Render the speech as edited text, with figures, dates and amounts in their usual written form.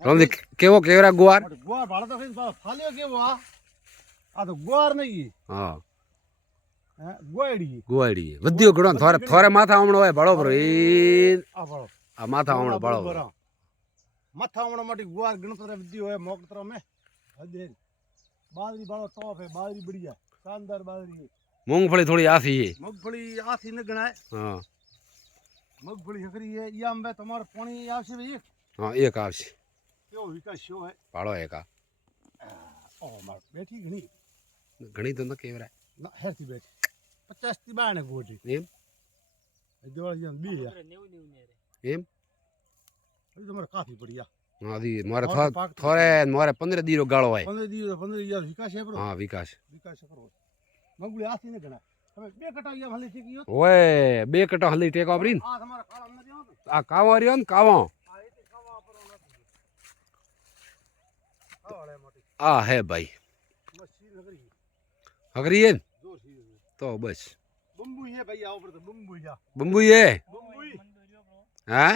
રોંધી કેવો કેવરા ગુવાર ગુવાર ભાડો તો કઈ ફાલ્યો કેવો આ તો ગુવાર નહીં હા હે ગોયડી ગુવાડી વધ્યો ઘણો થોરે થોરે માથા હમણો હોય ભળો ભરો એ આ ભાડો આ માથા હમણો ભળો ભરો માથા હમણો માટે ગુવાર ગણતરે વિધી હોય મોકતર મે હદે બાજરી ભાડો ટોપ હે બાજરી બઢિયા શાનદાર બાજરી મૂંગફળી થોડી આથી છે મગફળી આથી ન ગણાય હા મગફળી હકરી હે ઈ આમ બે તમારે પાણી આવશે ભાઈ હા એક આવશે કેવો વિકાસ થયો હે ભાળો એક આ ઓ માર બેઠી ઘણી ઘણી તો ન કેવરા ના હેરથી બેઠી 50 થી 52 ગોઠી એમ જોવાળી જાન બી એમ એ તમારે કાફી પડી હા દી મારે થોરે મારે 15 દીરો ગાળો હોય 15 યાર વિકાસ હે હા વિકાસ કરો મગફળી આથી ન ગણાય તમે બે કટા યા હલી શીખી ઓય બે કટો હલી ટેકો આપરી આ તમારા કાળા ન દેવો આ કાવો રહ્યો ને કાવો આ એથી ખાવા આપરો નથી ખાવાળે મોટી આ હે ભાઈ મસ્તી નગરી હગરી હે જો સી તો બસ બંબુ હે ભાઈ આ ઉપર તો બંબુ જા બંબુ હે બંબુ હા